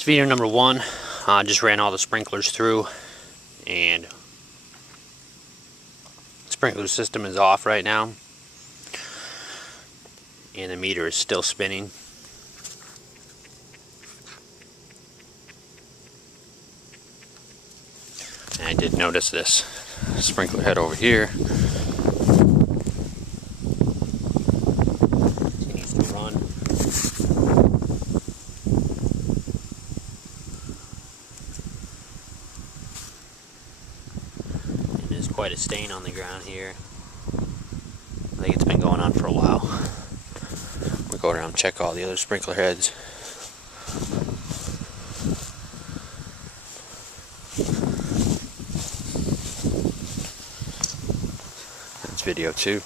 It's video number 1. Just ran all the sprinklers through, and the sprinkler system is off right now, and the meter is still spinning. And I did notice this sprinkler head over here continues to run. And there's quite a stain on the ground here. I think it's been going on for a while. We'll go around and check all the other sprinkler heads. That's video 2.